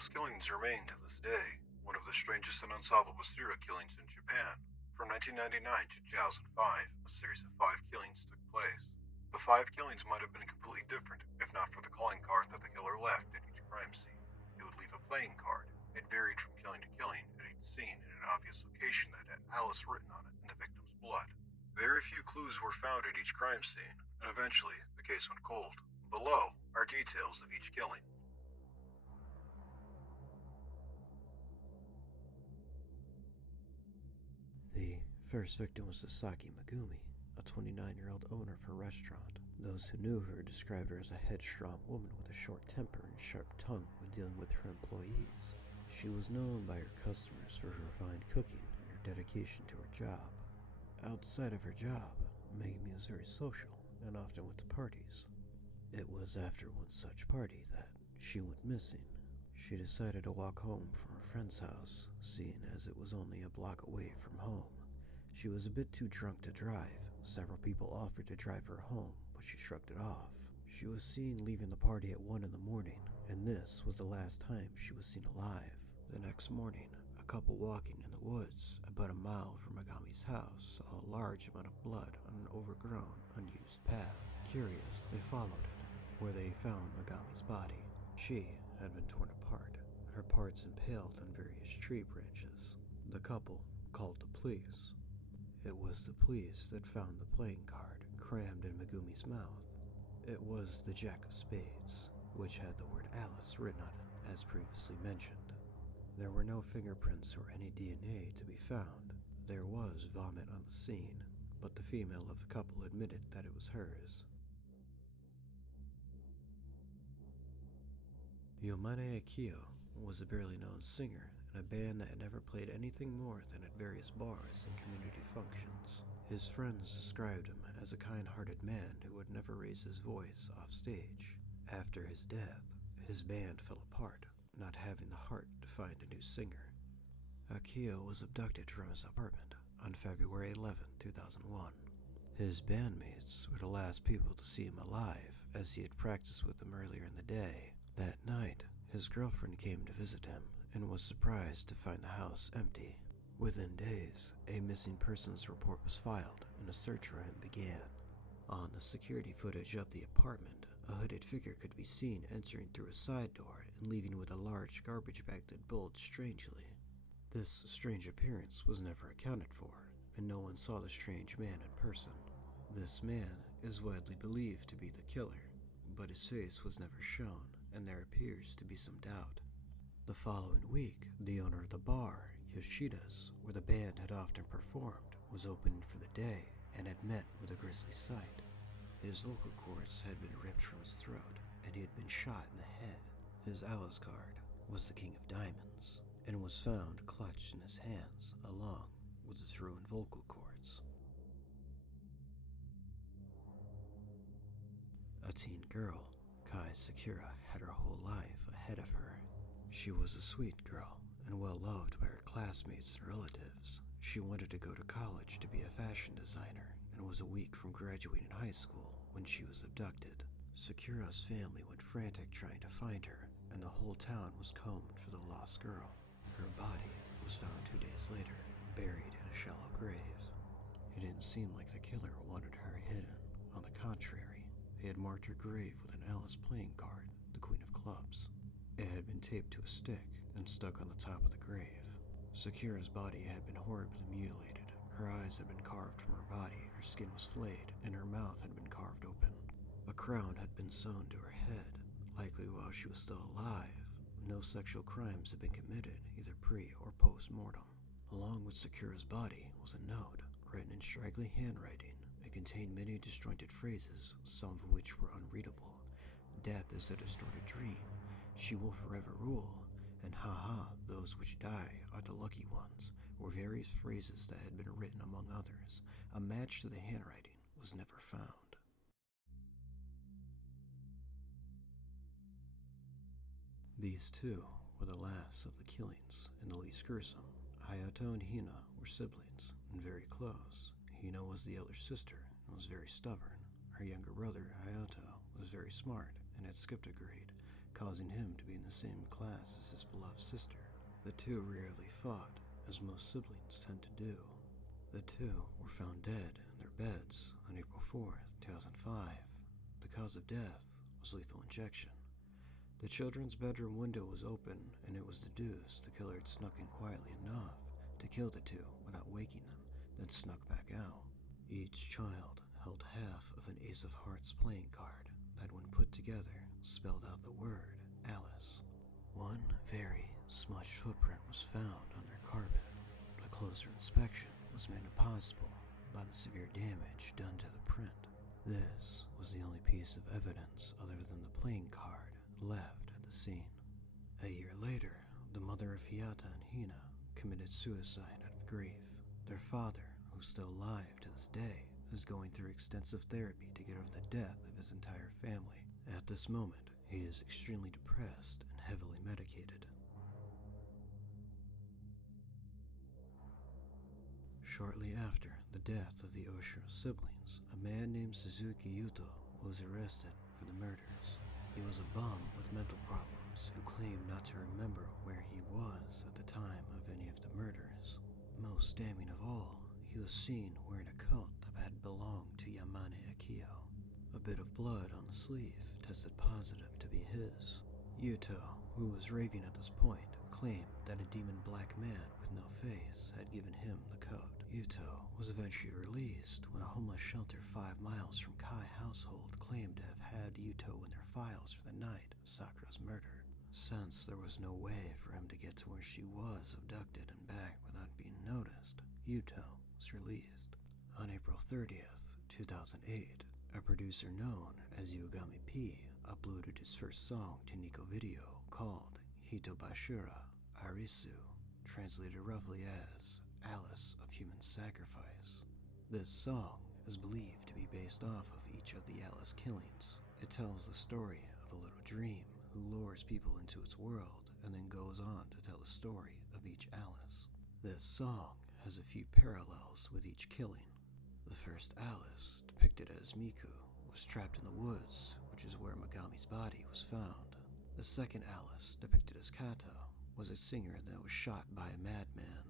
Alice killings remain to this day one of the strangest and unsolvable serial killings in Japan. From 1999 to 2005, a series of 5 killings took place. The 5 killings might have been completely different if not for the calling card that the killer left at each crime scene. He would leave a playing card. It varied from killing to killing at each scene in an obvious location that had Alice written on it in the victim's blood. Very few clues were found at each crime scene, and eventually the case went cold. Below are details of each killing. The first victim was Sasaki Megumi, a 29-year-old owner of a restaurant. Those who knew her described her as a headstrong woman with a short temper and sharp tongue when dealing with her employees. She was known by her customers for her refined cooking and her dedication to her job. Outside of her job, Megumi was very social and often went to parties. It was after one such party that she went missing. She decided to walk home from her friend's house, seeing as it was only a block away from home. She was a bit too drunk to drive. Several people offered to drive her home, but she shrugged it off. She was seen leaving the party at 1 in the morning, and this was the last time she was seen alive. The next morning, a couple walking in the woods about a mile from Megami's house saw a large amount of blood on an overgrown, unused path. Curious, they followed it, where they found Megami's body. She had been torn apart, her parts impaled on various tree branches. The couple called the police. It was the police that found the playing card crammed in Megumi's mouth. It was the Jack of Spades, which had the word Alice written on it, as previously mentioned. There were no fingerprints or any DNA to be found. There was vomit on the scene, but the female of the couple admitted that it was hers. Yomane Akio was a barely known singer in a band that had never played anything more than at various bars and community functions. His friends described him as a kind-hearted man who would never raise his voice off stage. After his death, his band fell apart, not having the heart to find a new singer. Akio was abducted from his apartment on February 11, 2001. His bandmates were the last people to see him alive, as he had practiced with them earlier in the day. That night, his girlfriend came to visit him and was surprised to find the house empty. Within days, a missing persons report was filed and a search for him began. On the security footage of the apartment, a hooded figure could be seen entering through a side door and leaving with a large garbage bag that bulged strangely. This strange appearance was never accounted for, and no one saw the strange man in person. This man is widely believed to be the killer, but his face was never shown, and there appears to be some doubt. The following week, the owner of the bar, Yoshida's, where the band had often performed, was opened for the day and had met with a grisly sight. His vocal cords had been ripped from his throat, and he had been shot in the head. His Alice card was the King of Diamonds, and was found clutched in his hands, along with his ruined vocal cords. A teen girl, Kai Sakura, had her whole life ahead of her. She was a sweet girl and well loved by her classmates and relatives. She wanted to go to college to be a fashion designer and was a week from graduating high school when she was abducted. Sakura's family went frantic trying to find her, and the whole town was combed for the lost girl. Her body was found 2 days later, buried in a shallow grave. It didn't seem like the killer wanted her hidden. On the contrary, he had marked her grave with an Alice playing card, the Queen of Clubs. It had been taped to a stick and stuck on the top of the grave. Sakura's body had been horribly mutilated. Her eyes had been carved from her body, her skin was flayed, and her mouth had been carved open. A crown had been sewn to her head, likely while she was still alive. No sexual crimes had been committed, either pre- or post-mortem. Along with Sakura's body was a note, written in straggly handwriting. It contained many disjointed phrases, some of which were unreadable. Death is a distorted dream. She will forever rule. And haha, those which die are the lucky ones, were various phrases that had been written among others. A match to the handwriting was never found. These two were the last of the killings, and the least gruesome. Hayato and Hina were siblings, and very close. Hina was the elder sister, and was very stubborn. Her younger brother, Hayato, was very smart, and had skipped a grade. causing him to be in the same class as his beloved sister. The two rarely fought, as most siblings tend to do. The two were found dead in their beds on April 4th, 2005. The cause of death was lethal injection. The children's bedroom window was open, and it was deduced the killer had snuck in quietly enough to kill the two without waking them, then snuck back out. Each child held half of an Ace of Hearts playing card that, when put together, spelled out the word Alice. One very smudged footprint was found on their carpet. A closer inspection was made impossible by the severe damage done to the print. This was the only piece of evidence other than the playing card left at the scene. A year later, the mother of Hiata and Hina committed suicide out of grief. Their father, who's still alive to this day, is going through extensive therapy to get over the death of his entire family. At this moment, he is extremely depressed and heavily medicated. Shortly after the death of the Oshiro siblings, a man named Suzuki Yuto was arrested for the murders. He was a bum with mental problems who claimed not to remember where he was at the time of any of the murders. Most damning of all, he was seen wearing a coat that had belonged to Yamane Akio. A bit of blood on the sleeve tested positive to be his. Yuto, who was raving at this point, claimed that a demon black man with no face had given him the coat. Yuto was eventually released when a homeless shelter 5 miles from Kai household claimed to have had Yuto in their files for the night of Sakura's murder. Since there was no way for him to get to where she was abducted and back without being noticed, Yuto was released. On April 30th, 2008, a producer known as Yugami P uploaded his first song to Nico Video called Hitobashura Arisu, translated roughly as Alice of Human Sacrifice. This song is believed to be based off of each of the Alice killings. It tells the story of a little dream who lures people into its world and then goes on to tell the story of each Alice. This song has a few parallels with each killing. The first Alice, depicted as Miku, was trapped in the woods, which is where Megami's body was found. The second Alice, depicted as Kato, was a singer that was shot by a madman.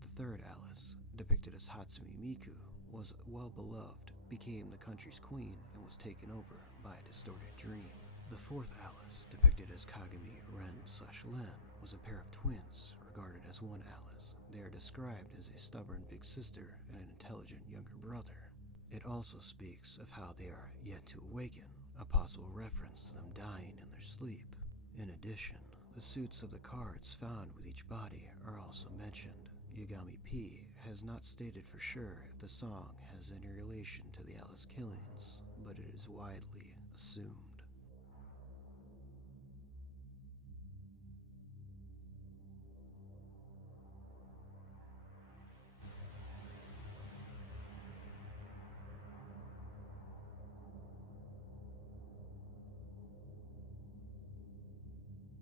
The third Alice, depicted as Hatsumi Miku, was well-beloved, became the country's queen, and was taken over by a distorted dream. The fourth Alice, depicted as Kagami Ren/Len, was a pair of twins, regarded as one Alice. They are described as a stubborn big sister and an intelligent younger brother. It also speaks of how they are yet to awaken, a possible reference to them dying in their sleep. In addition, the suits of the cards found with each body are also mentioned. Yagami P has not stated for sure if the song has any relation to the Alice killings, but it is widely assumed.